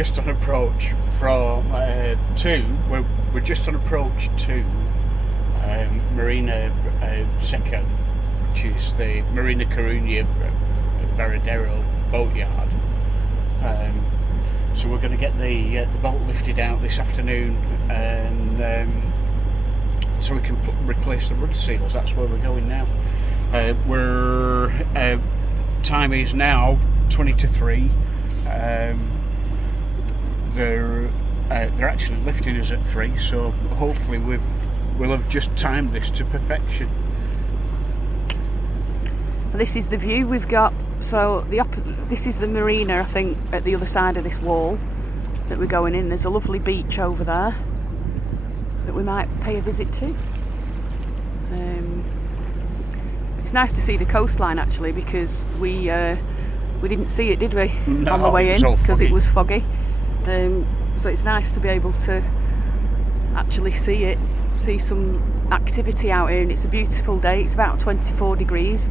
just on approach from we're just on approach to Marina Seca, which is the Marina Coruña Varadero boatyard. So we're going to get the boat lifted out this afternoon, and so we can replace the rudder seals. That's where we're going now. Time is now 20 to 3. They're actually lifting us at 3, so hopefully we'll have just timed this to perfection. This is the view we've got. So this is the marina, I think, at the other side of this wall that we're going in. There's a lovely beach over there that we might pay a visit to. It's nice to see the coastline actually, because we didn't see it, did we? No, on the way in, because it was foggy. So it's nice to be able to actually see some activity out here, and it's a beautiful day. It's about 24 degrees.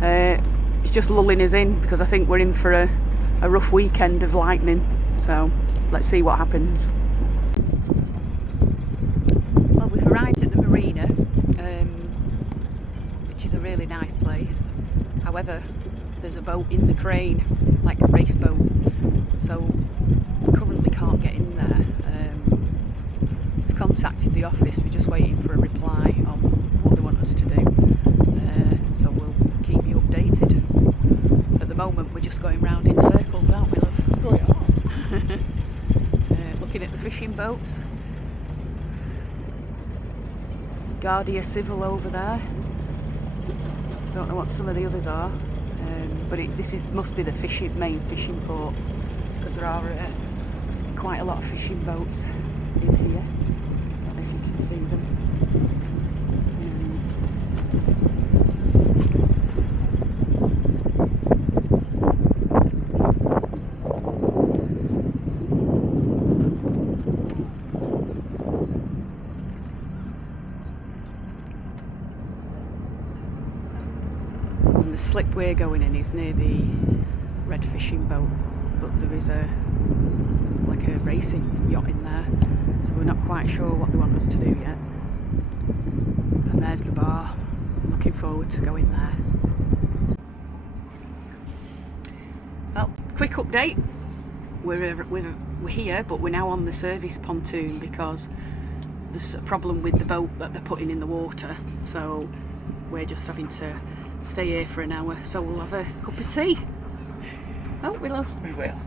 It's just lulling us in because I think we're in for a rough weekend of lightning, so let's see what happens. Well, we've arrived at the marina, which is a really nice place. However, there's a boat in the crane, like a race boat, so we currently can't get in there. We've contacted the office, we're just waiting for a reply on what they want us to do, so we'll keep you updated. At the moment we're just going round in circles, aren't we, love? Oh, yeah. Looking at the fishing boats. Guardia Civil over there. Don't know what some of the others are, but must be the main fishing port, because there are quite a lot of fishing boats in here. I don't know if you can see them. The slip we're going in is near the red fishing boat, but there is a racing yacht in there, so we're not quite sure what they want us to do yet. And there's the bar. I'm looking forward to going there. Well, quick update. We're here, but we're now on the service pontoon because there's a problem with the boat that they're putting in the water, so we're just having to stay here for an hour, so we'll have a cup of tea. Oh, we will. We will.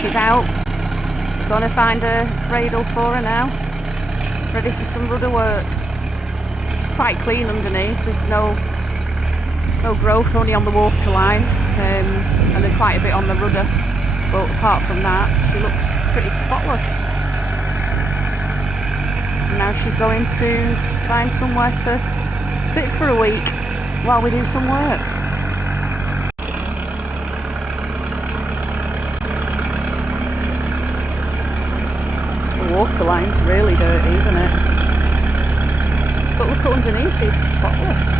She's out. Gonna find a cradle for her now. Ready for some rudder work. It's quite clean underneath. There's no growth, only on the waterline, and then quite a bit on the rudder. But apart from that, she looks pretty spotless. And now she's going to find somewhere to sit for a week while we do some work. waterline's really dirty, isn't it? But look underneath, it's spotless.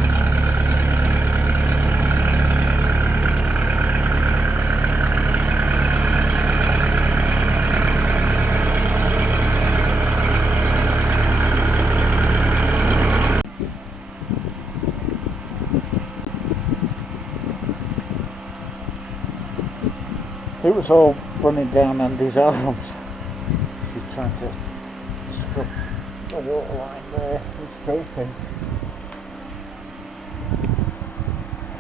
It was all running down Andy's arms. He's trying to scrub the water line there. It's filthy.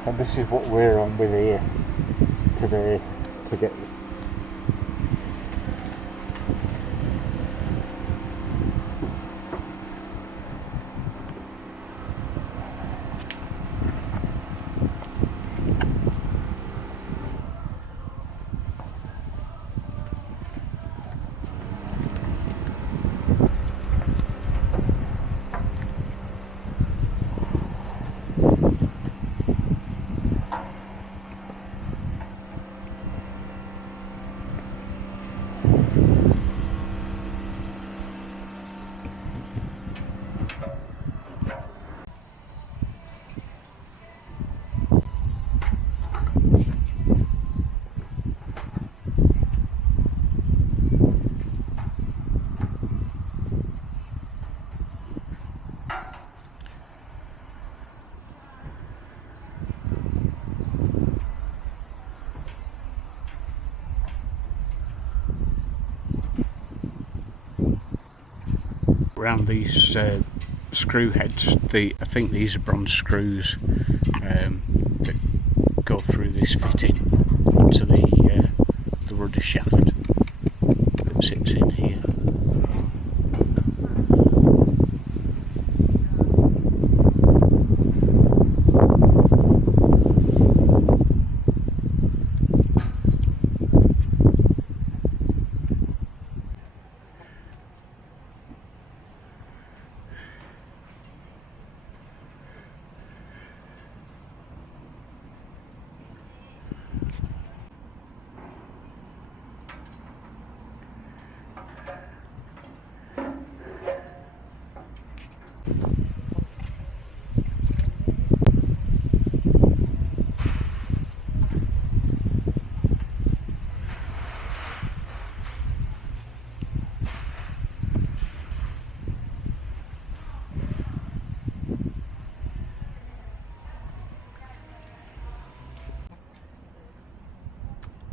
And this is what we're on with here today to get. Around these screw heads, I think these are bronze screws that go through this fitting to the rudder shaft that sits in here.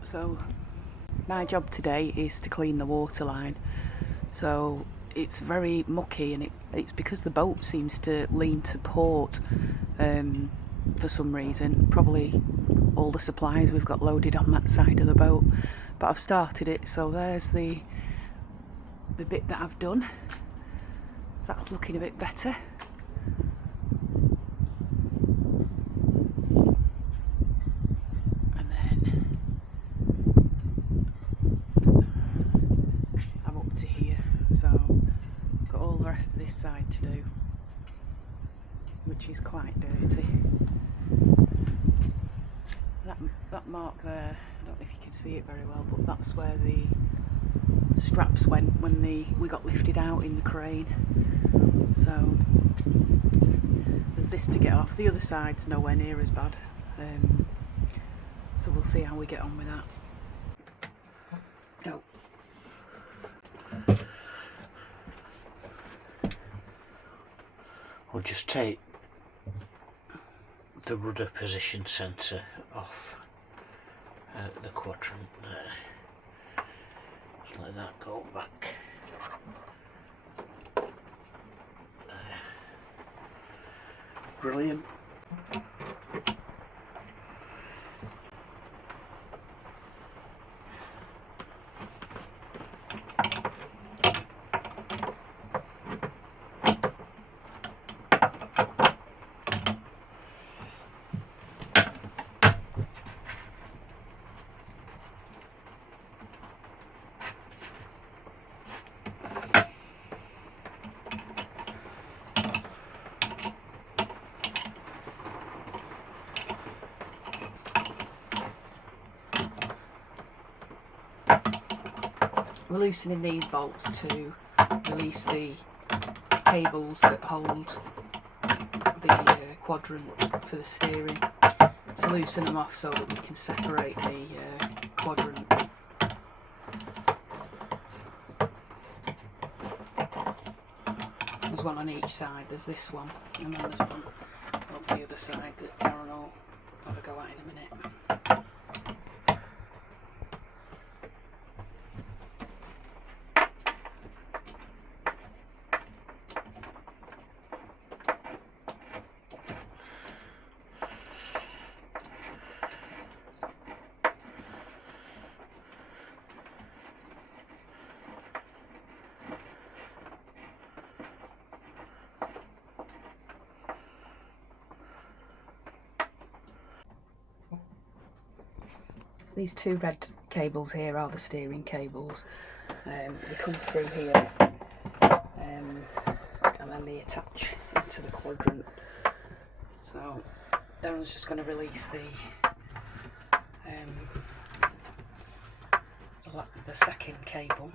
So my job today is to clean the waterline. So it's very mucky, and it's because the boat seems to lean to port for some reason. Probably all the supplies we've got loaded on that side of the boat. But I've started it, so there's the bit that I've done. So that's looking a bit better. Of this side to do, which is quite dirty. That mark there, I don't know if you can see it very well, but that's where the straps went when we got lifted out in the crane. So there's this to get off. The other side's nowhere near as bad, so we'll see how we get on with that. Go. We'll just take the rudder position sensor off the quadrant there. Just let that go back. There. Brilliant. We're loosening these bolts to release the cables that hold the quadrant for the steering, to loosen them off so that we can separate the quadrant. There's one on each side, there's this one, and then there's one over the other side that Darren will have a go at in a minute. These two red cables here are the steering cables. They come through here and then they attach into the quadrant. So Darren's just going to release the second cable.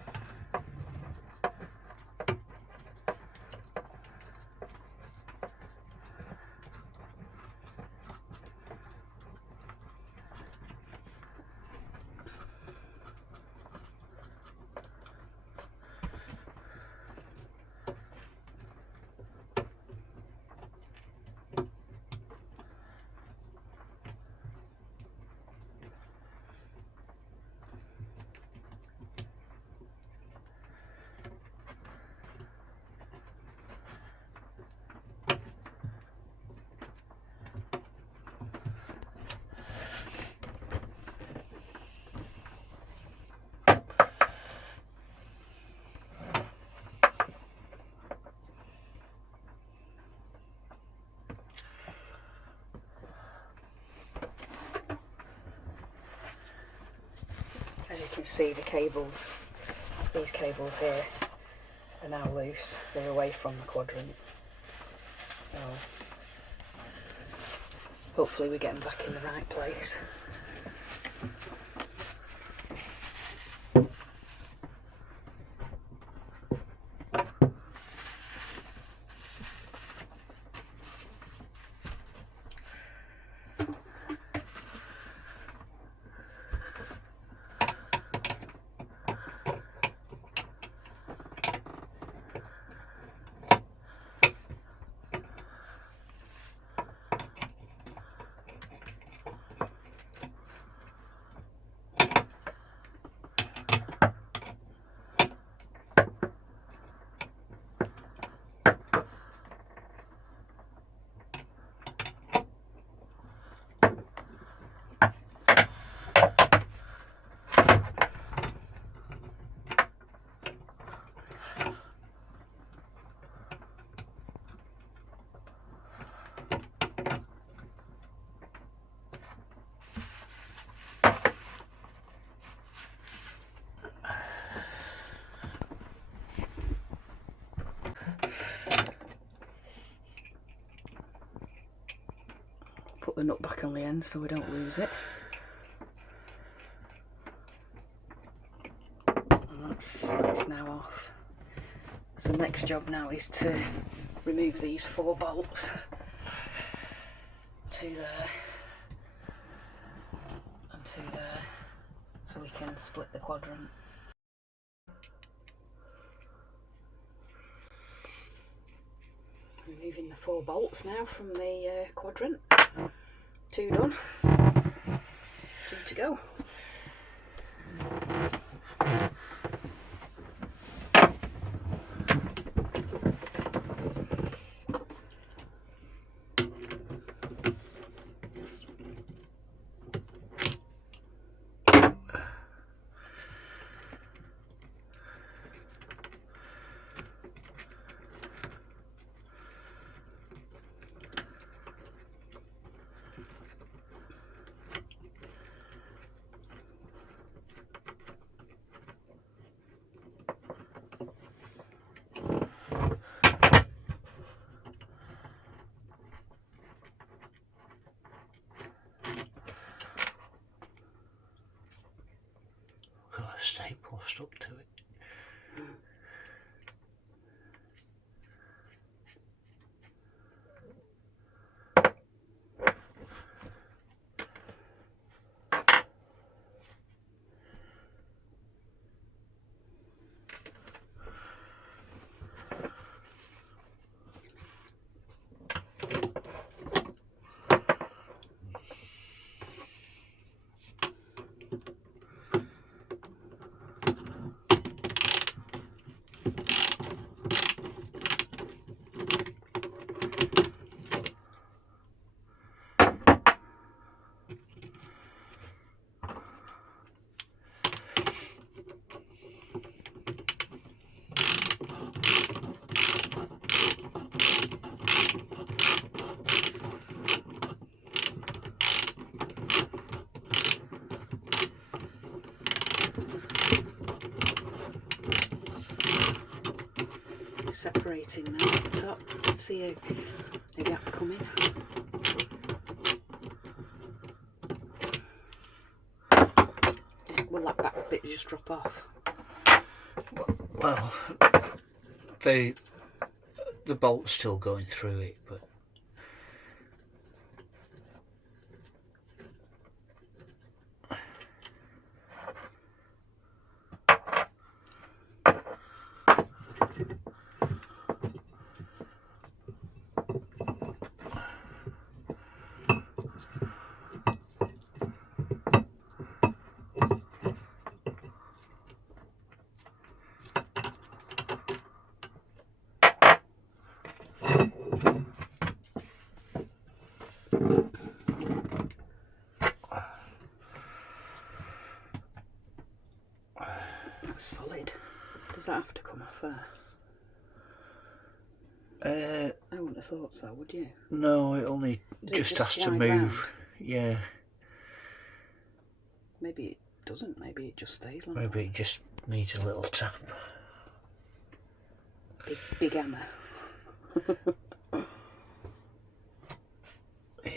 As you can see, the cables, these cables here, are now loose. They're away from the quadrant. So hopefully we get them back in the right place. Put the nut back on the end so we don't lose it. And that's now off. So the next job now is to remove these 4 bolts to there and to there, so we can split the quadrant. Removing the 4 bolts now from the quadrant. 2 done. 2 to go. separating now at the top. See a gap coming. Will that back bit just drop off? Well, the bolt's still going through it, but that's solid. Does that have to come off there? I wouldn't have thought so, would you? no, it only just has to move. Round? Yeah. Maybe it doesn't, maybe it just stays like Maybe it just needs a little tap. Big hammer. Yeah.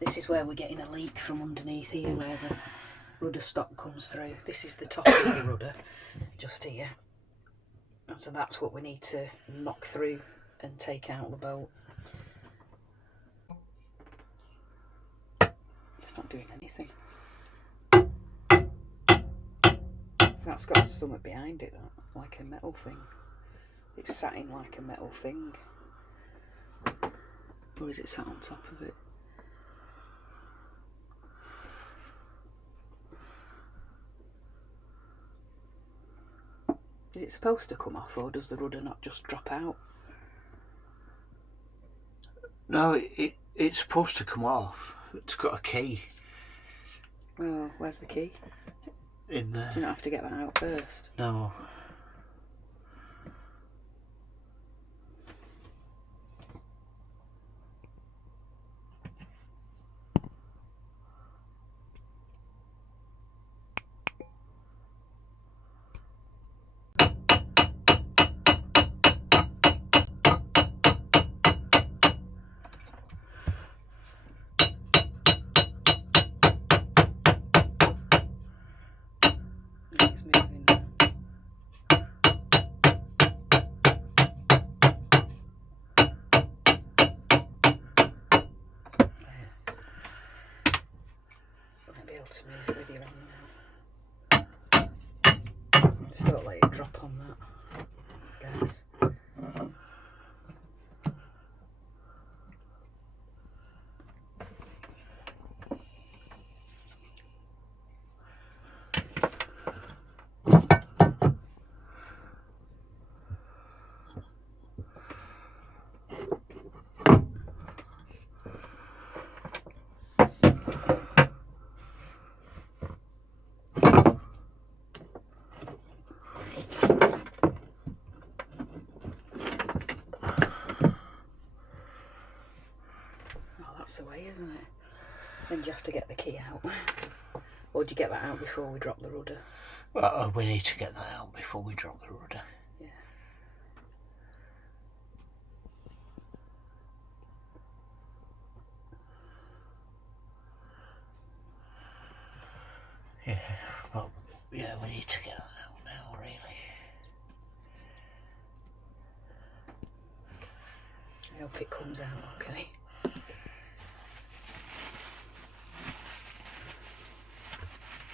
This is where we're getting a leak from underneath here, where the rudder stop comes through. This is the top of the rudder, just here. And so that's what we need to knock through and take out the boat. It's not doing anything. That's got something behind it, that, like a metal thing. It's sat in like a metal thing. Or is it sat on top of it? Is it supposed to come off, or does the rudder not just drop out? No, it's supposed to come off. It's got a key. Oh, where's the key? In there. Do you not have to get that out first? No. It's moving now. Might be able to move with your hand now. Just don't let it drop on that, I guess. That's the way, isn't it? Then do you have to get the key out? Or do you get that out before we drop the rudder? Well, we need to get that out before we drop the rudder. Yeah. Yeah, well, yeah, we need to get that out now, really. I hope it comes out okay.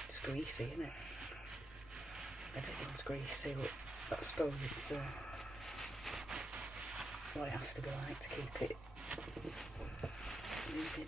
It's greasy, isn't it? Everything's greasy, but I suppose it's what it has to be like to keep it moving.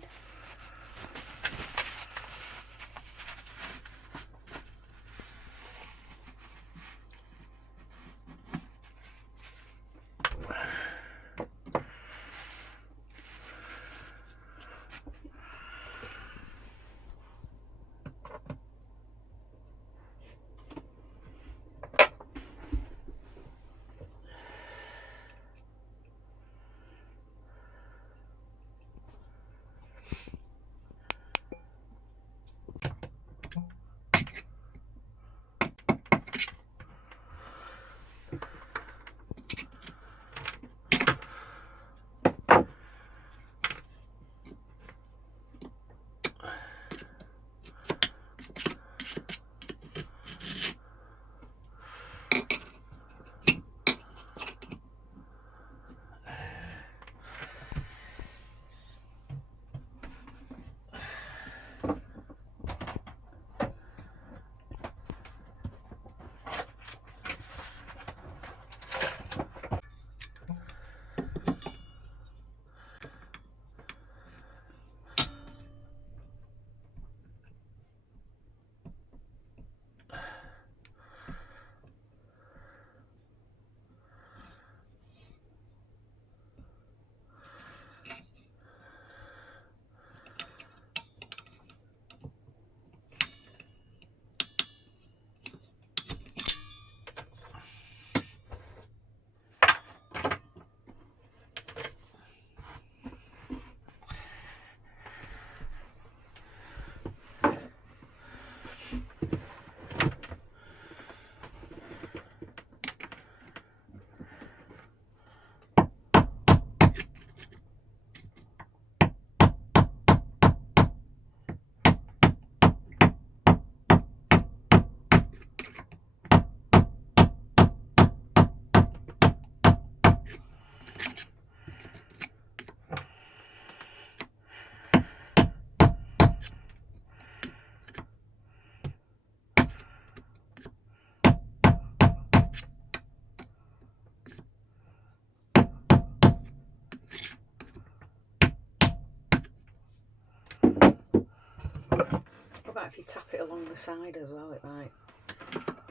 you tap it along the side as well, it might,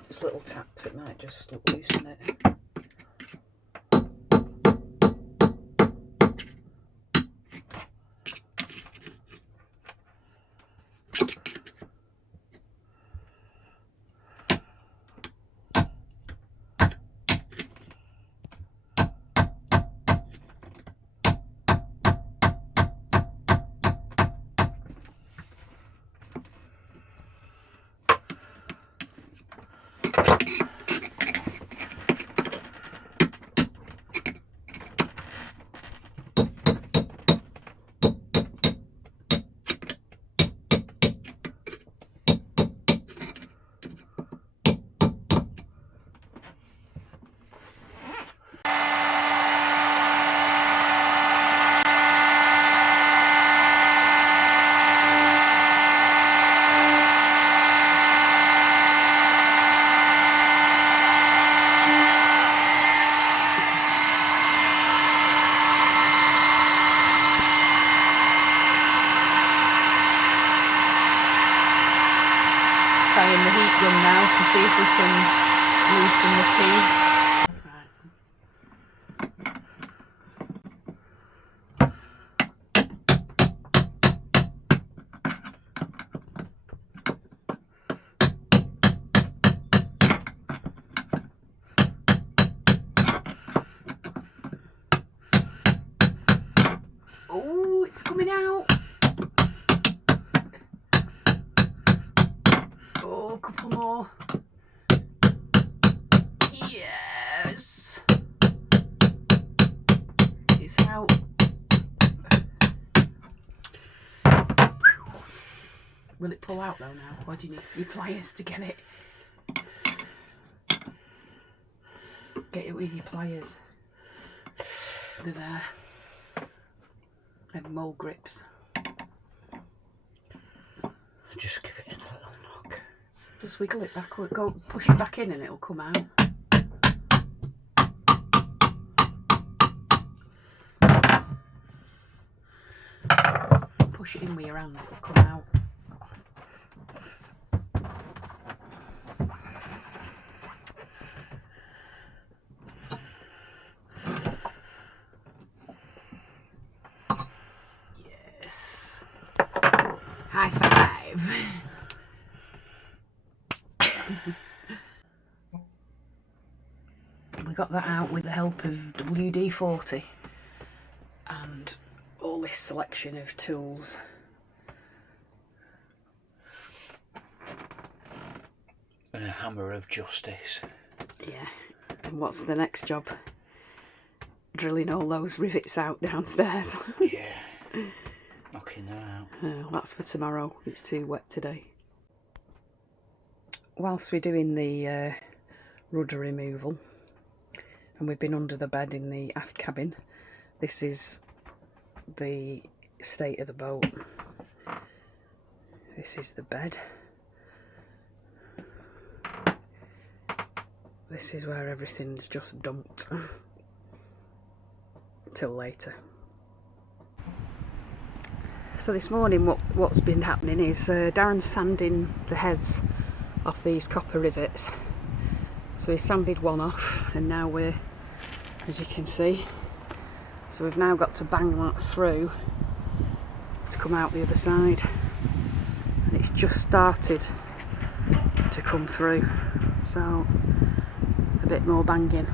just little taps, it might just loosen it. Trying the heat gun now to see if we can loosen the key. Oh, it's coming out. Oh, a couple more. Yes. It's out. Will it pull out though now? Or do you need your pliers to get it? Get it with your pliers. They're there. They're mole grips. Just give it a little knock. Just wiggle it backward. Go push it back in and it'll come out. Push it in with your hand, it'll come out. Yes. High five. We got that out with the help of WD-40 and all this selection of tools. And a hammer of justice. Yeah, and what's the next job? Drilling all those rivets out downstairs. Yeah, knocking that out. That's for tomorrow, it's too wet today. Whilst we're doing the rudder removal, and we've been under the bed in the aft cabin, this is the state of the boat. This is the bed. This is where everything's just dumped till later. So this morning what's been happening is Darren's sanding the heads off these copper rivets. So he sanded one off and now we're, as you can see, so we've now got to bang that through to come out the other side, and it's just started to come through, so a bit more banging.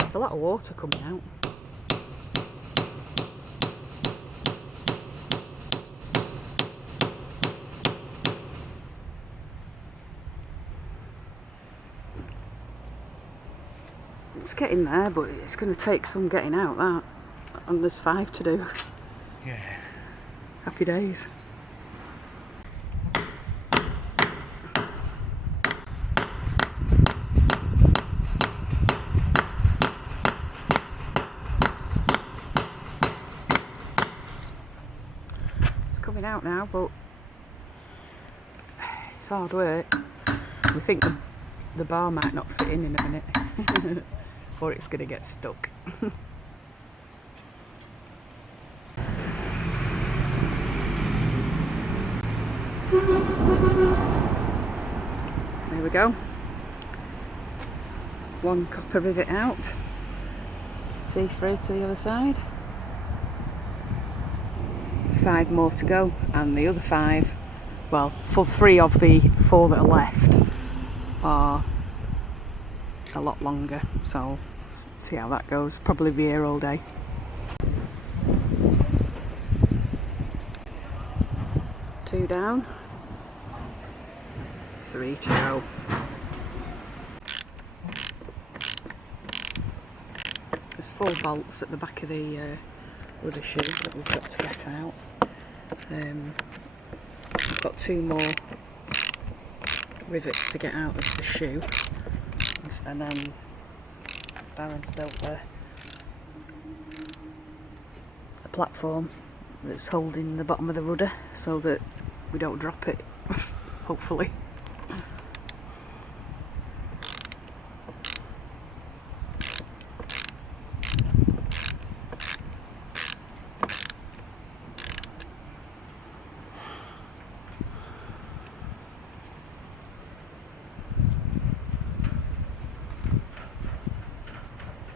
There's a lot of water coming out. It's getting there, but it's going to take some getting out, that. And there's 5 to do. Yeah. Happy days. coming out now, but it's hard work. We think the bar might not fit in a minute, or it's going to get stuck. There we go. One copper rivet out. See through to the other side. 5 more to go, and the other 5, well, for 3 of the 4 that are left are a lot longer, so see how that goes. Probably be here all day. Two down, 3 to go. There's 4 bolts at the back of the rudder shoe that we've got to get out. I've got 2 more rivets to get out of the shoe, and then Darren's built a platform that's holding the bottom of the rudder so that we don't drop it, hopefully.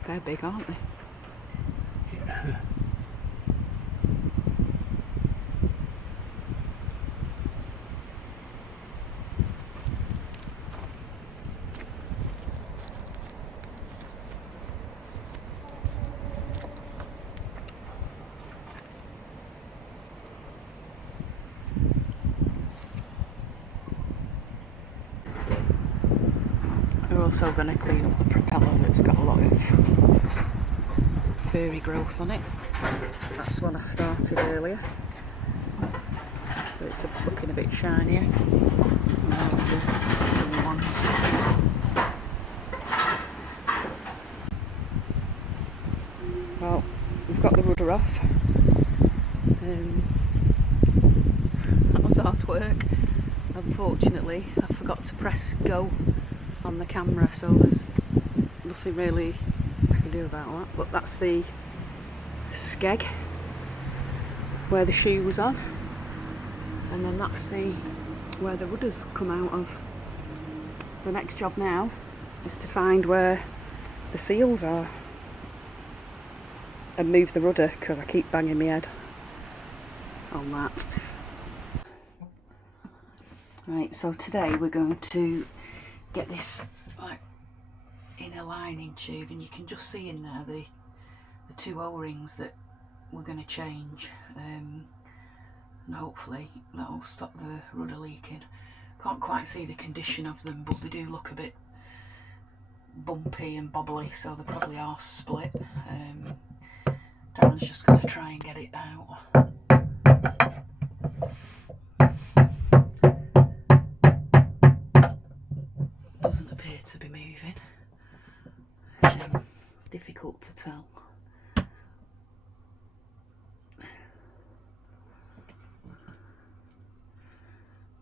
They're big, aren't they? Yeah. We're also going to clean up the propeller that's got a lot of furry growth on it. That's one I started earlier, but it's looking a bit shinier. And there's the other ones. Well, we've got the rudder off. That was hard work. Unfortunately, I forgot to press go on the camera, so there's nothing really I can do about that. But that's the skeg where the shoe was on, and then that's where the rudders come out of. So next job now is to find where the seals are and move the rudder, because I keep banging my head on that. Right, so today we're going to get this like in a lining tube, and you can just see in there the 2 O-rings that we're going to change, and hopefully that'll stop the rudder leaking. Can't quite see the condition of them, but they do look a bit bumpy and bobbly, so they probably are split. Darren's just going to try and get it out. Doesn't appear to be moving. Difficult to tell.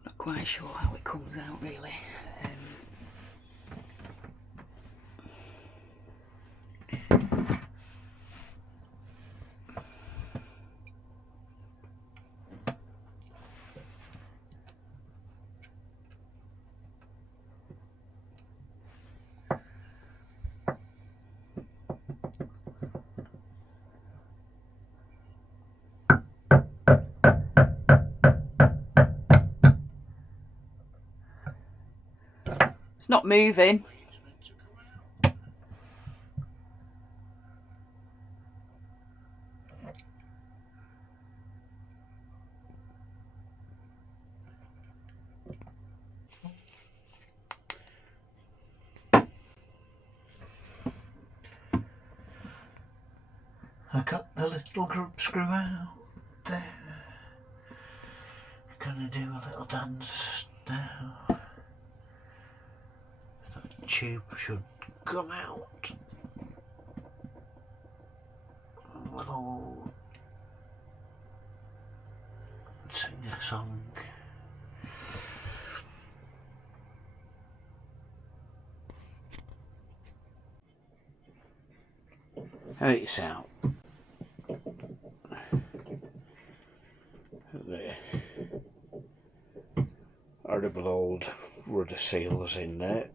Not quite sure how it comes out really. It's not moving. I got the little group screw out there. Gonna do a little dance now. That tube should come out. Little sing a song. How it's out there. Horrible old rudder seals in there.